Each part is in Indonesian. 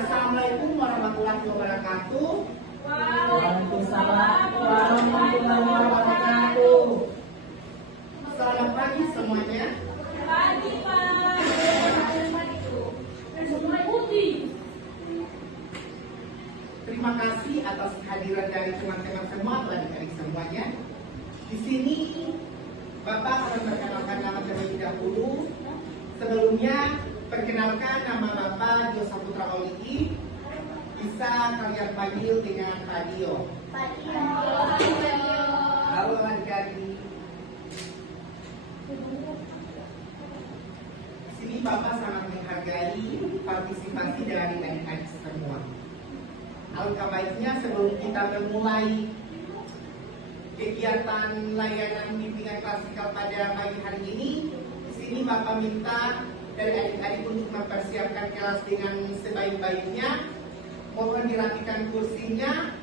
Assalamualaikum warahmatullahi wabarakatuh. Waalaikumsalam warahmatullahi wabarakatuh. Selamat pagi semuanya. Pagi, Pak. Semua putih. Terima kasih atas kehadiran dari teman-teman semua adik-adik semuanya. Di sini Bapak akan perkenalkan nama terlebih dahulu. Sebelumnya perkenalkan nama Bapak Dio Saputra Oligi. Bisa kalian panggil dengan Pak Dio. Halo adik-adik. Di sini Bapak sangat menghargai partisipasi dari adik-adik semua. Alangkah baiknya sebelum kita memulai kegiatan layanan bimbingan klasikal pada pagi hari ini, di sini Bapak minta dari adik-adik untuk mempersiapkan kelas dengan sebaik-baiknya. Mohon dirapikan kursinya.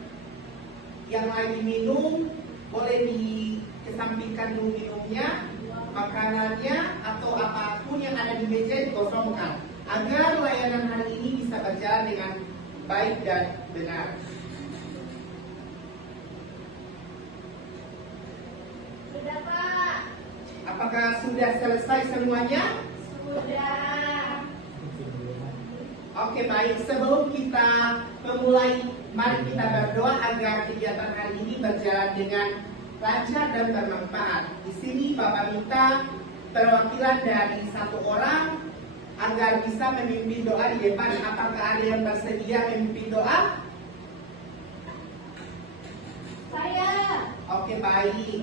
Yang lagi minum boleh dikesampingkan dulu minumnya, makanannya atau apapun yang ada di meja dikosongkan agar layanan hari ini bisa berjalan dengan baik dan benar. Sudah, Pak. Apakah sudah selesai semuanya? Sudah. Oke, baik. Sebelum kita memulai, mari kita berdoa agar kegiatan hari ini berjalan dengan lancar dan bermanfaat. Di sini Bapak minta perwakilan dari satu orang agar bisa memimpin doa di depan. Apakah ada yang bersedia memimpin doa? Saya. Oke, baik.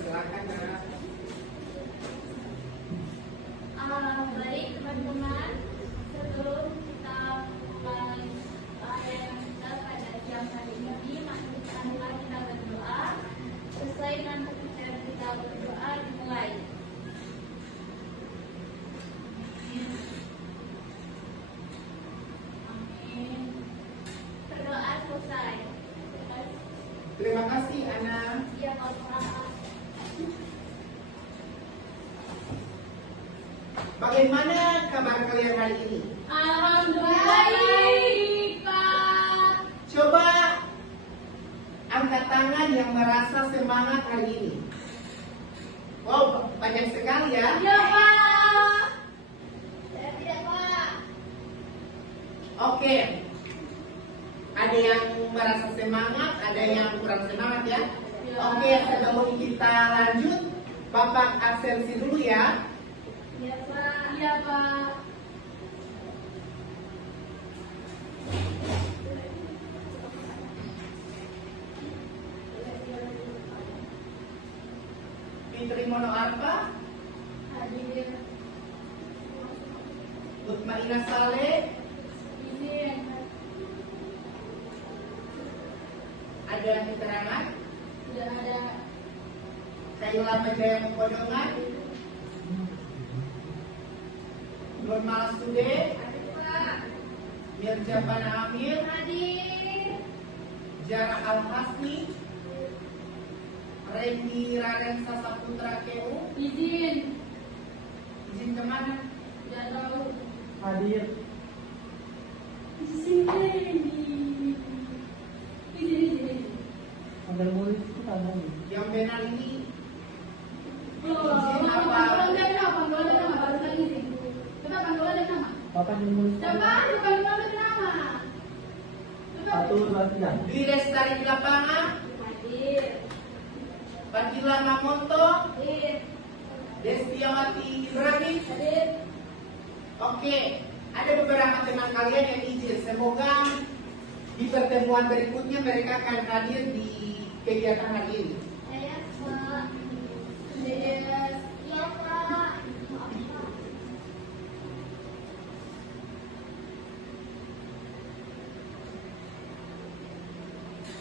Silakan, Nak. Baik teman-teman, sebelum kita mulai layanan kita pada jam hari ini, marilah kita berdoa. Selesai nanti kita berdoa dimulai. Amin. Berdoa selesai. Terima kasih, Ana. Ya Allah. Bagaimana kabar kalian hari ini? Alhamdulillah baik, Pak. Coba angkat tangan yang merasa semangat hari ini. Wow, banyak sekali ya. Ya, Pak. Saya tidak, Pak. Oke. Ada yang merasa semangat, ada yang kurang semangat ya. Oke, sebelum kita lanjut, Bapak absensi dulu ya. Ya, Pak. Ya, Pak. Fitri Mono Arfa, Hadir. Mutmainah Saleh, Izin. ada keterangan, Sudah ada. Kayla Majaya Kodongan, Nur Malasude, Hadir, Pak. Mirja Bana Amir, Hadir. Jara Al-Hasni, Randy Rarensa Saputra Keu. Izin. Izin kemana? Tidak tahu. Hadir. Izin ini. Izin. Ambil mulut itu kamu. Yang benar ini Panggilan dari nama, barusan izin. Coba panggilan dari nama. Bapak yang mulut. Coba panggilan dari nama. Coba. 1, 2, 3. Dwi Lestari di lapangan, Hadir. Fadila Mamonto, Hadir. Destiawati Ibrahim. Hadir. Oke, ada beberapa teman kalian yang izin. Semoga di pertemuan berikutnya mereka akan hadir di kegiatan hari ini. Saya, Pak. Hadir. Ya, Pak. Maaf, Pak.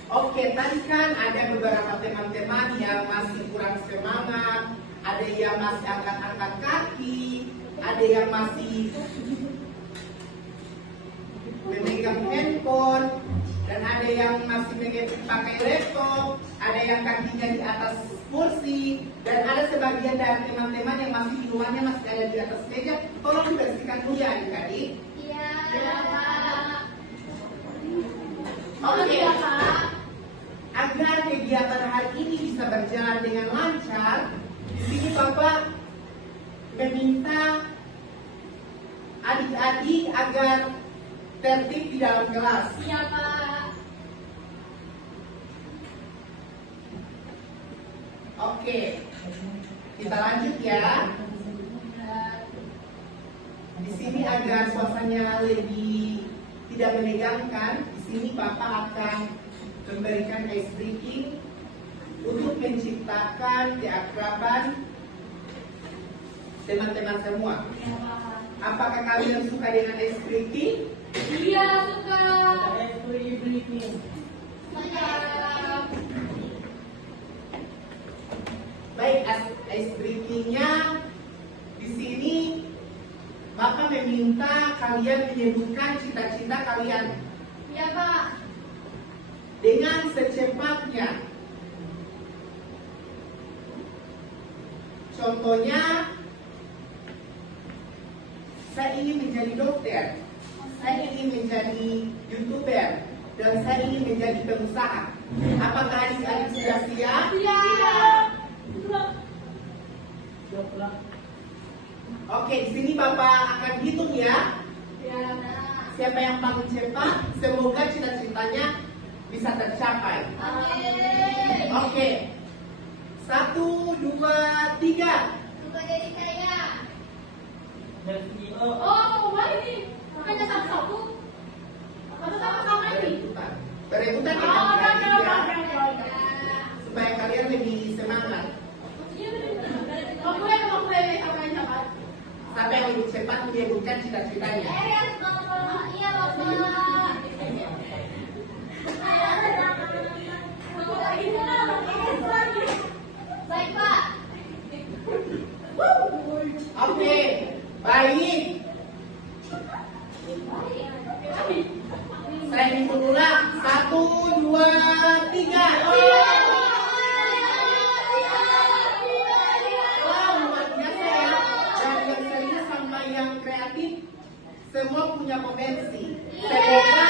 Oke, tadi kan ada beberapa teman-teman yang masih kurang semangat, ada yang masih angkat-angkat kaki, ada yang masih memegang handphone, dan ada yang masih pakai laptop. ada yang kakinya di atas kursi, dan ada sebagian dari teman-teman yang masih minumannya masih ada di atas meja. Tolong dibersihkan dulu ya adik-adik. Iya, Pak. Oke. Agar kegiatan hari ini bisa berjalan dengan lancar, di sini Bapak meminta adik-adik agar tertib di dalam kelas. Iya, Pak. Oke, kita lanjut ya. Di sini agar suasananya lebih tidak menegangkan, di sini Bapak akan memberikan ice breaking untuk menciptakan keakraban teman-teman semua. Iya, Pak. Apakah kalian suka dengan ice breaking? Iya, suka. Everything. Baik, ice breaking-nya di sini Bapak meminta kalian menyebutkan cita-cita kalian Iya, Pak. dengan secepatnya. Contohnya, saya ingin menjadi dokter, saya ingin menjadi YouTuber, dan saya ingin menjadi pengusaha. Apakah adik-adik sudah siap? Iya. Jawablah. Oke, di sini Bapak akan hitung ya. Iya. Siapa yang paling cepat, semoga cita-citanya bisa tercapai. Amin. Oke, 1, 2, 3. Suka jadi kaya. Dan CEO. Oh, boleh nih. Makanya satu-satu. Atau sama-sama ini? Berebutan kita Oh, bagi ya, oke. supaya kalian lebih semangat. Oh, boleh sama-sama. Siapa yang lebih cepat menyebutkan cita-citanya? Iya, Bapak. Baik, Pak. Oke, baik. Saya hitung ulang. 1, 2, 3. Wow, luar biasa ya. Dari yang serius sampai yang kreatif, semua punya potensi. Semoga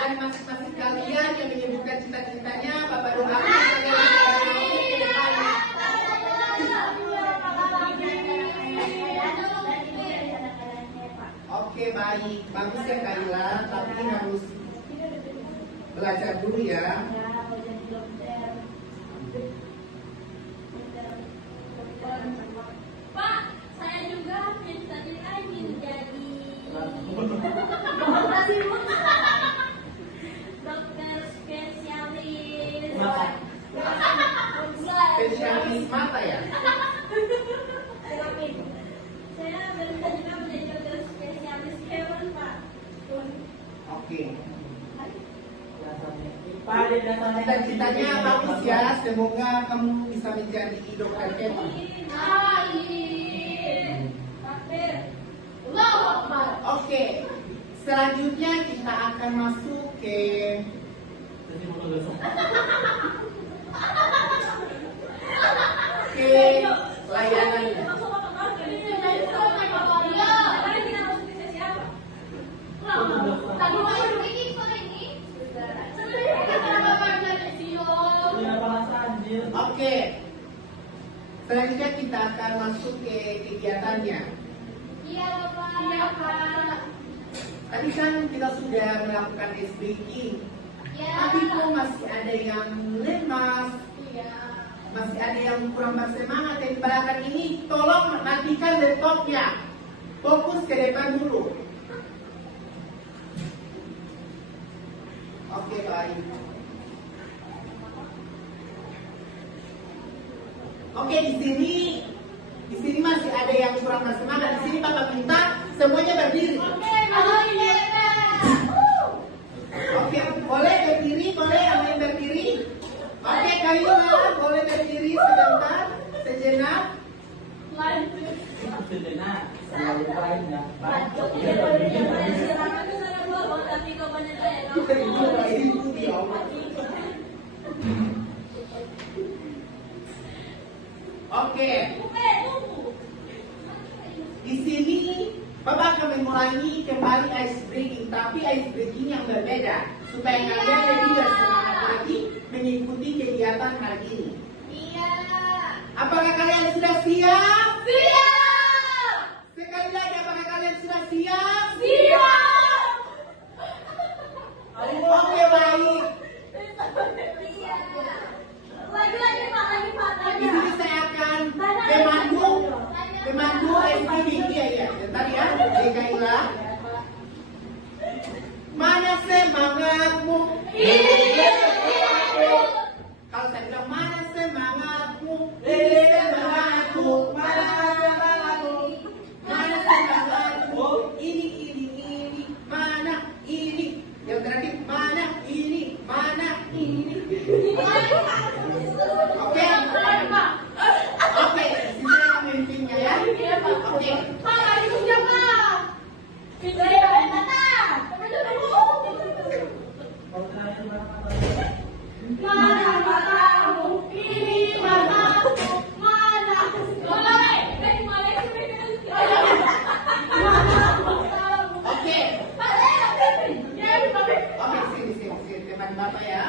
dan masing-masing kalian yang menyebutkan cita-citanya, Bapak doakan kalian lebih ke depannya. Oke, baik. Bagus ya Kaila, tapi harus belajar dulu ya. Pak, saya juga cita-cita ingin jadi dokter spesialis. Spesialis mata ya. Saya bercita-cita menjadi dokter spesialis hewan, Pak. Oke. Cita-citanya Cita-citanya bagus ya. Semoga kamu bisa menjadi dokter hewan. Amin. Takbir. Allahu Akbar. Oke. Selanjutnya kita akan masuk ke layanannya. Oke. Selanjutnya kita akan masuk ke kegiatannya. Iya, Bapak. Iya, Pak. Tadi kan kita sudah melakukan ice breaking, Iya. tapi kok masih ada yang lemas, Iya. masih ada yang kurang bersemangat. Yang di belakang ini tolong matikan laptopnya, fokus ke depan dulu. Oke, baik. Oke, di sini masih ada yang kurang bersemangat. Di sini Bapak minta semuanya berdiri. Oke, boleh berdiri, boleh yang lain berdiri. Oke, Kaila, boleh berdiri sebentar, sejenak. Sejenak, saya lupain ya. Oke. Di sini Bapak akan mengulangi kembali ice breaking, tapi ice breaking yang berbeda supaya kalian lebih bersemangat lagi mengikuti kegiatan hari ini. Iya. Apakah kalian sudah siap? Siap. Sekali lagi, apakah kalian sudah siap? Siap. Oke, baik. Lagi-lagi Pak, lagi Pak. Di sini saya akan memandu ice breaking dia ya. Bentar ya, Kaila. Mana semangatmu? Kalau saya bilang mana semangatmu? Ini semangatku. Mana semangatmu? Mana semangatmu? Ini. Mana ini? Yang terakhir mana ini? Mana ini? Oke. Oke, saya memimpinnya ya. Oke. Pak, lagi siapa? Saya Mata. Mana matamu? Ini matamu. Mana? Mulai. Dari mana sih? Mana matamu? Oke. Pak, ya, Pak. Oke, sini teman Bapak ya.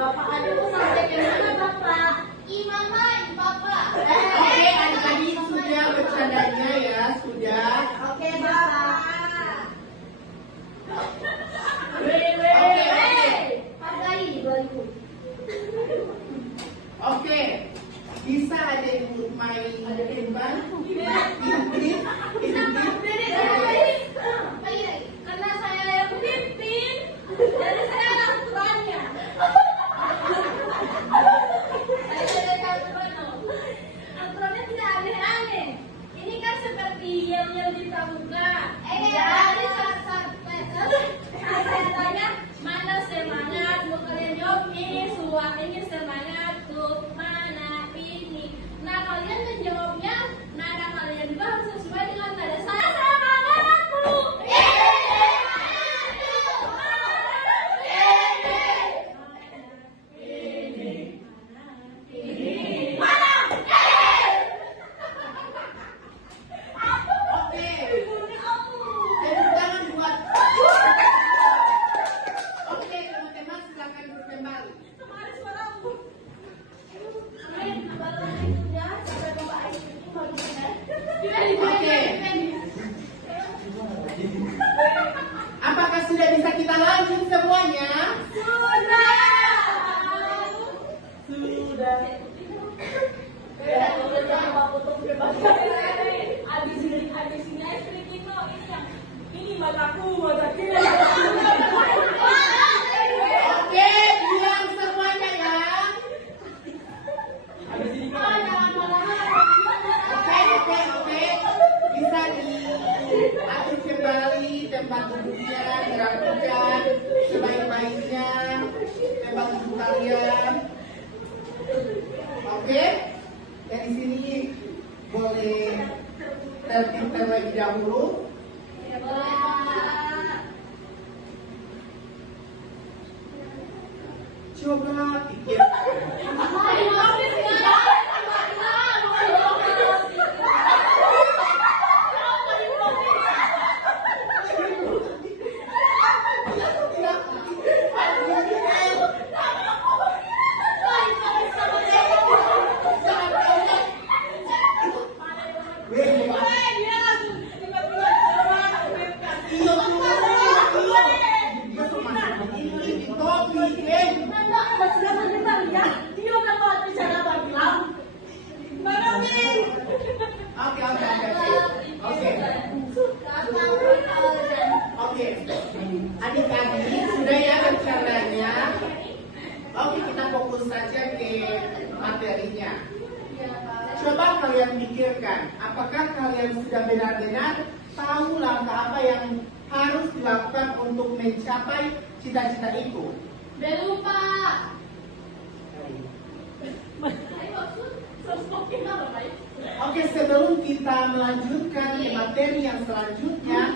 Bapak, aduh, sampai ke mana Bapak? Mama, Bapak. Oke, adik-adik sudah bercandanya ya, sudah. Oke, Bapak. Hargai 2000. Oke, bisa ada yang main tembak? Karena saya yang pimpin, jadi saya aturannya. Aturannya tidak aneh-aneh. Ini kan seperti yang di pramuka. Jadi saya tanya, mana semangatmu? Kalian jawab ini, suara ini semangatku. Mana ini? Nah, kalian menjawabnya, nada kalian juga harus sesuai dengan nada saya. Semangatmu. Oke, tepuk tangan buat. Oke, teman-teman silakan duduk kembali. Oke. Apakah sudah bisa kita lanjut semuanya? Sudah. Oke, bilang semuanya ya. Oke. Bisa diatur kembali tempat duduknya, dirapikan sebaik-baiknya tempat duduk kalian. Oke, dari sini boleh tertib terlebih dahulu. Coba pikir. Oke, adik-adik sudah ya rencananya. Oke, kita fokus saja ke materinya. Coba kalian pikirkan, apakah kalian sudah benar-benar tahu langkah apa yang harus dilakukan untuk mencapai cita-cita itu? Belum, Pak. Oke, sebelum kita melanjutkan ke materi yang selanjutnya,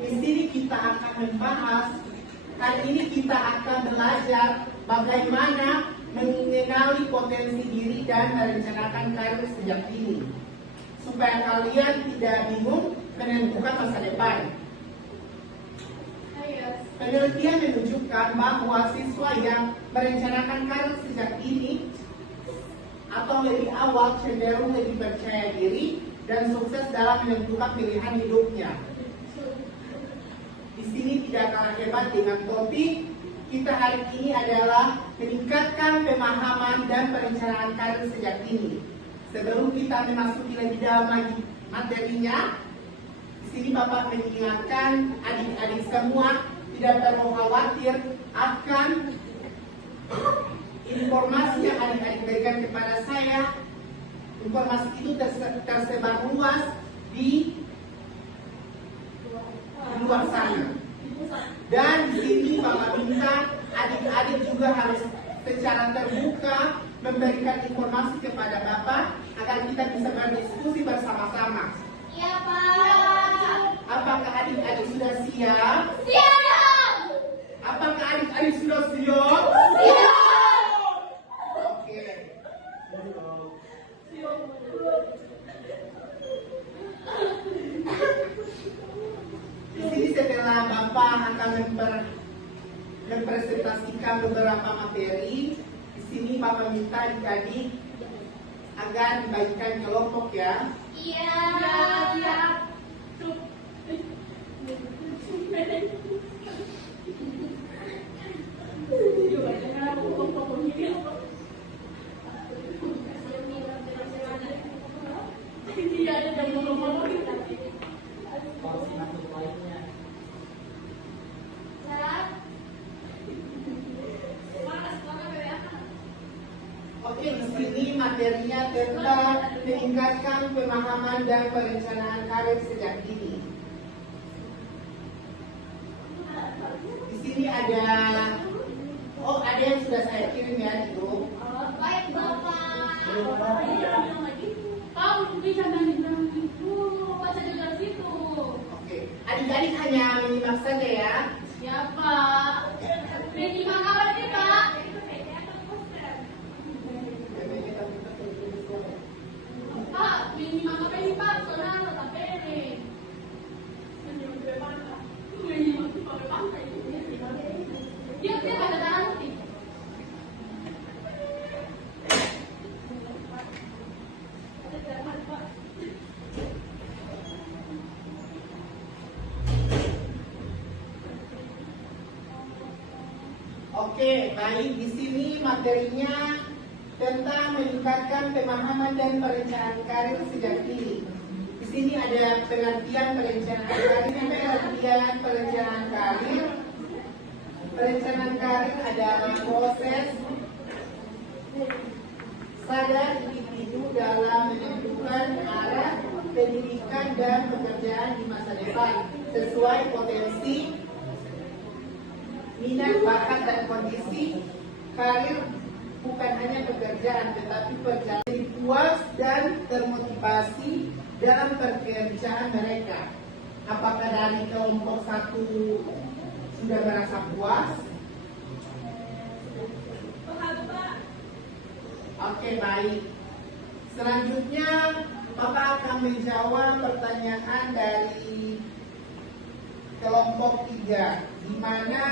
di sini kita akan membahas, hari ini kita akan belajar bagaimana mengenali potensi diri dan merencanakan karir sejak dini, supaya kalian tidak bingung menentukan masa depan. Penelitian menunjukkan bahwa siswa yang merencanakan karir sejak dini atau lebih awal cenderung lebih percaya diri dan sukses dalam menentukan pilihan hidupnya. Di sini tidak kalah hebat dengan topik kita hari ini adalah meningkatkan pemahaman dan perencanaan karir sejak dini. Sebelum kita memasuki lebih dalam lagi materinya, di sini Bapak mengingatkan adik-adik semua tidak perlu khawatir akan informasi yang adik-adik berikan kepada saya. Informasi itu tersebar luas di luar sana. Dan di sini Bapak minta adik-adik juga harus secara terbuka memberikan informasi kepada Bapak agar kita bisa berdiskusi bersama-sama. Iya, Pak. Apakah adik-adik sudah siap? Siap. Apakah adik-adik sudah siap? Siap. Oke. Di sini setelah Bapak akan mempresentasikan beberapa materi, di sini Bapak minta adik-adik agar dibagikan kelompok ya. Iya. Siap. Porsi masuk lainnya. Oke, di sini materinya tentang meningkatkan pemahaman dan perencanaan karir sejak dini. Di sini ada yang sudah saya kirim ya itu. Baik, Bapak. Tahu bisa nanya itu, baca juga situ. Oke, adik-adik hanya menyimak saja ya. Ya, Pak. Menyimak apa sih, Pak? Pak, menyimak apa ini, Pak? Soalnya tetap pengen. Menyimak di pantai. Dia pada nanti. Oke, baik. Di sini materinya tentang meningkatkan pemahaman dan perencanaan karir sejak dini. Di sini ada pengertian perencanaan karir. Perencanaan karir adalah proses sadar individu dalam menentukan arah pendidikan dan pekerjaan di masa depan sesuai potensi, minat, bakat, dan kondisi. Karir bukan hanya pekerjaan, tetapi perjalanan jadi puas dan termotivasi dalam pekerjaan mereka. Apakah dari kelompok satu sudah merasa puas? Oke, baik. Selanjutnya, Bapak akan menjawab pertanyaan dari kelompok 3, di mana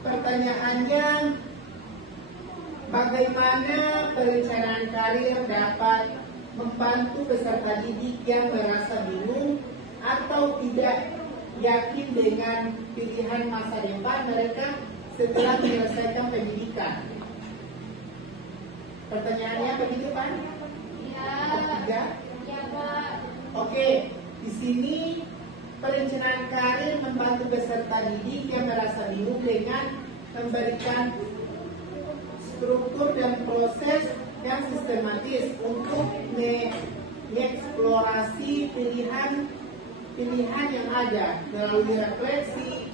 pertanyaannya bagaimana perencanaan karir dapat membantu peserta didik yang merasa bingung atau tidak yakin dengan pilihan masa depan mereka setelah menyelesaikan pendidikan. Pertanyaannya begitu, Pak? Ya. Ya, Pak. Oke, di sini perencanaan karir membantu peserta didik yang merasa bingung dengan memberikan struktur dan proses yang sistematis untuk mengeksplorasi pilihan yang ada melalui refleksi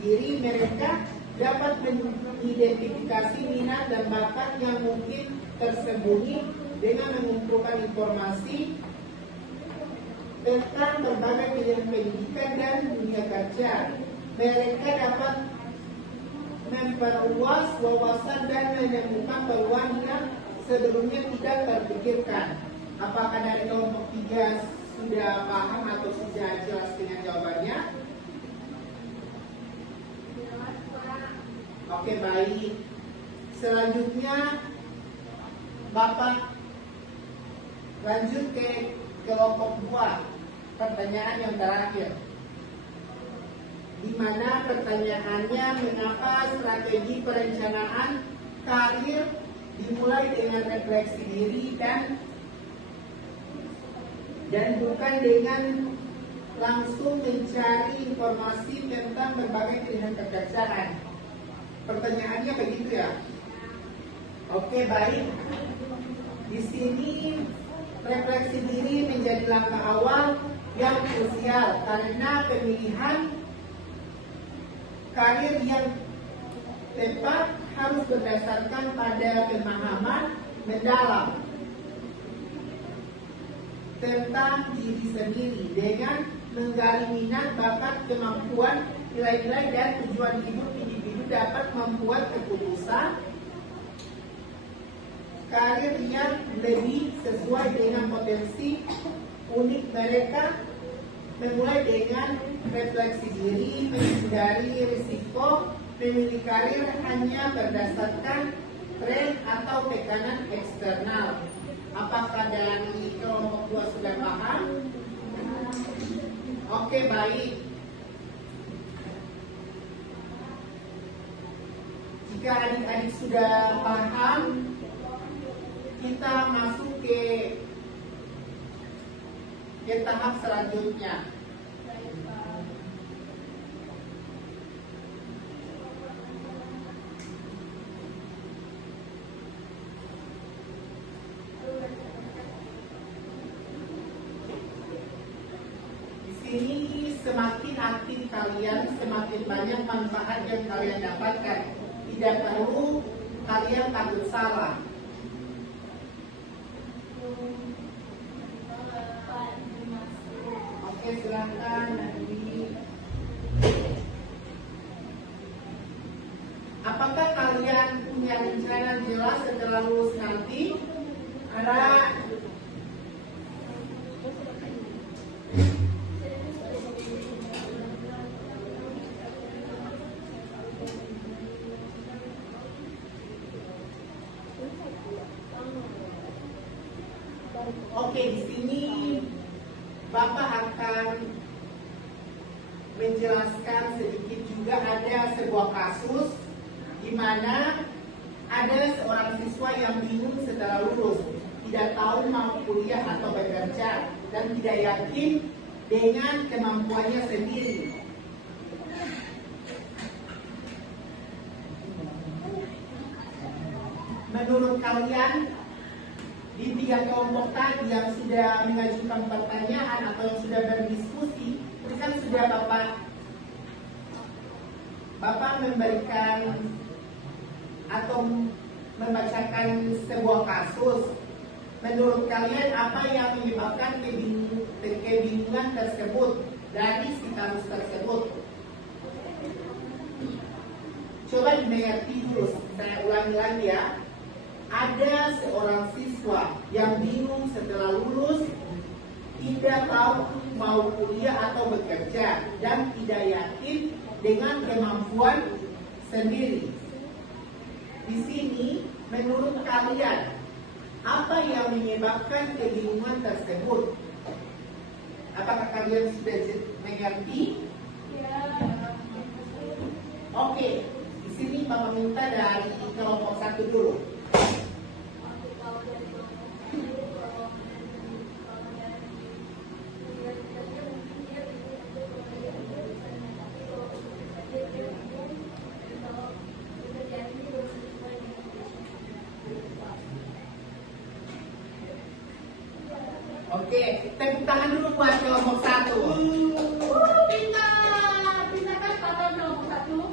diri. Mereka dapat mengidentifikasi minat dan bakat yang mungkin tersembunyi dengan mengumpulkan informasi tentang berbagai pilihan pendidikan dan dunia kerja. Mereka dapat memperluas wawasan dan menemukan peluang yang sebelumnya tidak terpikirkan. Apakah dari kelompok 3 sudah paham atau sudah jelas dengan jawabannya? Oke, baik. Selanjutnya Bapak lanjut ke kelompok 2. Pertanyaan yang terakhir, di mana pertanyaannya, mengapa strategi perencanaan karir dimulai dengan refleksi diri dan bukan dengan langsung mencari informasi tentang berbagai pilihan pekerjaan. Pertanyaannya begitu ya? Oke, baik. Di sini refleksi diri menjadi langkah awal yang krusial karena pemilihan karir yang tepat harus berdasarkan pada pemahaman mendalam tentang diri sendiri dengan menggali minat, bakat, kemampuan, nilai-nilai dan tujuan hidup individu dapat membuat keputusan karir yang lebih sesuai dengan potensi unik mereka, memulai dengan refleksi diri, menghindari risiko, memilih karir hanya berdasarkan tren atau tekanan eksternal. Apakah dari kelompok 2 sudah paham? Oke, baik. Jika adik-adik sudah paham, kita masuk ke tahap selanjutnya. Di sini semakin aktif kalian, semakin banyak manfaat yang kalian dapatkan. Tidak perlu kalian takut salah. Oke, silakan Nandi. Apakah kalian punya rencana jelas setelah lulus nanti? Ada Oke, di sini Bapak akan menjelaskan sedikit juga. Ada sebuah kasus di mana ada seorang siswa yang bingung setelah lulus, tidak tahu mau kuliah atau bekerja, dan tidak yakin dengan kemampuannya sendiri. Menurut kalian, di 3 kelompok tadi yang sudah mengajukan pertanyaan atau yang sudah berdiskusi, ini kan sudah Bapak memberikan atau membacakan sebuah kasus. Menurut kalian apa yang menyebabkan kebingungan tersebut dari si kasus tersebut? Coba dimengerti dulu, saya ulangi lagi ya. Ada seorang siswa yang bingung setelah lulus, tidak tahu mau kuliah atau bekerja, dan tidak yakin dengan kemampuan sendiri. Di sini, menurut kalian, apa yang menyebabkan kebingungan tersebut? Apakah kalian sudah mengerti? Oke, di sini Bapak minta dari kelompok 1 dulu. Oke, tepuk tangan dulu buat kelompok 1. Pintar kan Bapak kelompok 1?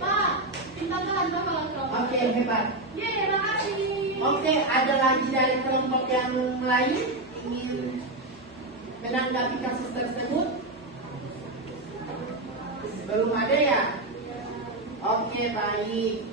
Pak, pintar kan Bapak kelompok 1? Oke, hebat. Yeay, makasih. Oke, ada lagi dari kelompok yang lain ingin menanggapi kasus tersebut? Belum ada ya? Oke, baik.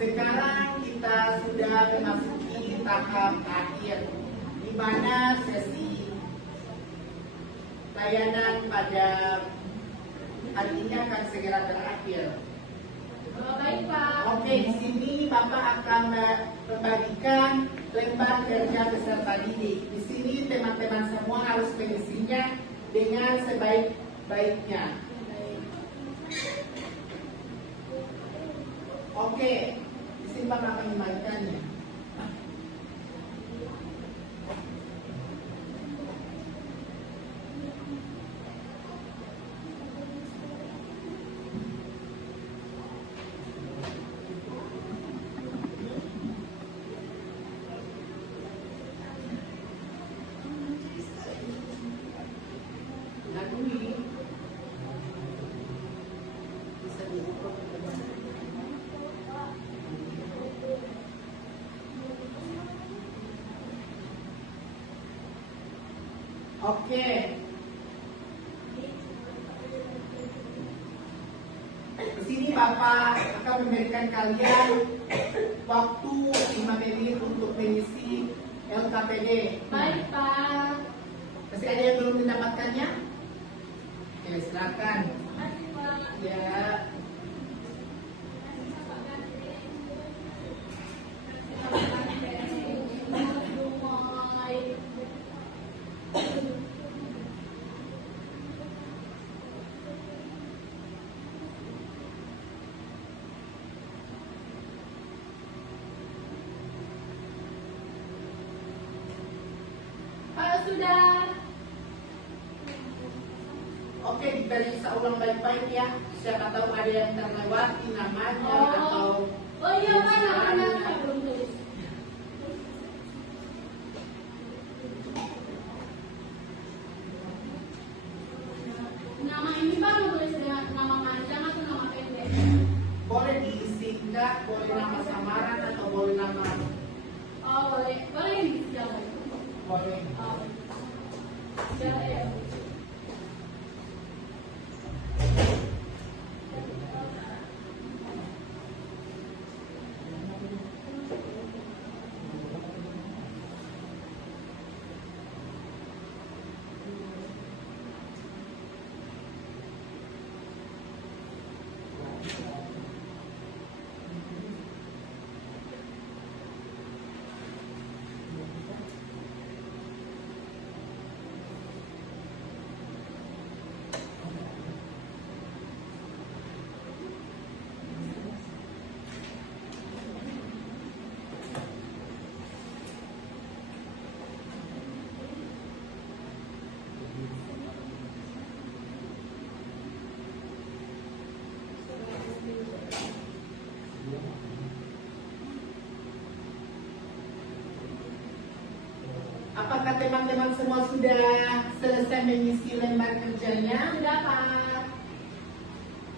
Sekarang kita sudah memasuki tahap akhir, di mana sesi layanan pada hari ini akan segera berakhir. Baik Pak. Oke, di sini Bapak akan membagikan lembar kerja peserta didik. Di sini teman-teman semua harus mengisinya dengan sebaik-baiknya. Oke, di sini Bapak akan membagikannya. Oke. Di sini Bapak akan memberikan kalian waktu 5 menit untuk mengisi LKPD. Baik Pak. Masih ada yang belum mendapatkannya? Oke, silakan. Baik Pak. Ya. Kalau sudah. Oke, diperiksa ulang baik-baik ya. Siapa tahu ada yang terlewati namanya atau Oh iya Pak, namanya saya belum tulis. Nama ini Pak mau tulis dengan nama panjang atau nama pendek? boleh disingkat, boleh nama samaran atau boleh nama Oh boleh, boleh ini jangan. boleh. Oh. Jangan ya. Apakah teman-teman semua sudah selesai mengisi lembar kerjanya? Sudah Pak.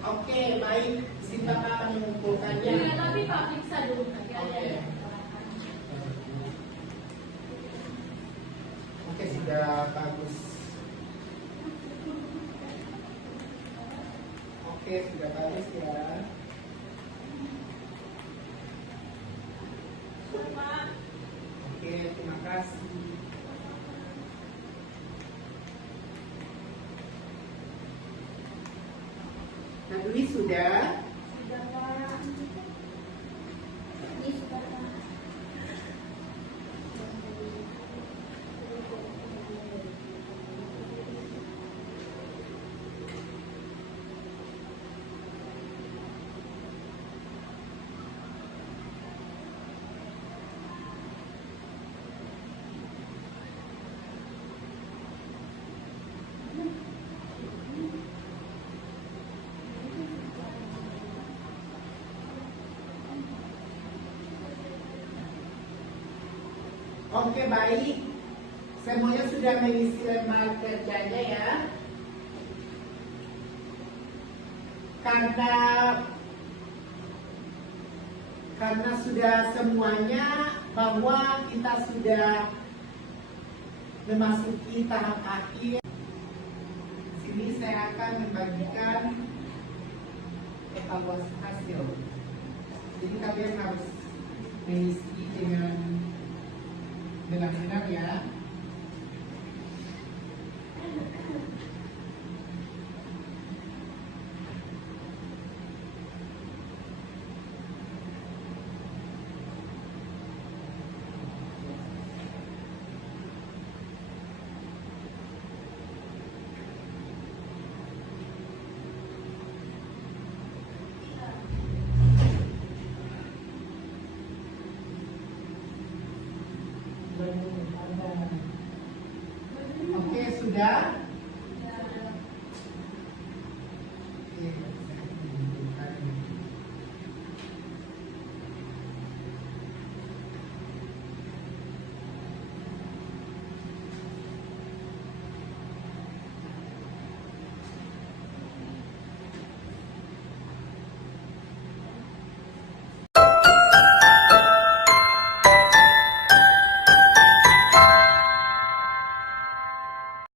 Oke, baik. Sini Bapak akan mengumpulkannya. Ya, tapi Pak periksa dulu nanti ada Oke. yang Oke, sudah bagus. Oke, sudah bagus ya. Pak. Oke, terima kasih. Nah, ini sudah. Sudah Pak. Ini sudah Pak. Oke, baik. Semuanya sudah mengisi lembar kerjanya ya. Karena sudah semuanya, bahwa kita sudah memasuki tahap akhir. Sini saya akan membagikan evaluasi hasil. Jadi kalian harus mengisi dengan benar-benar ya. Oke, sudah.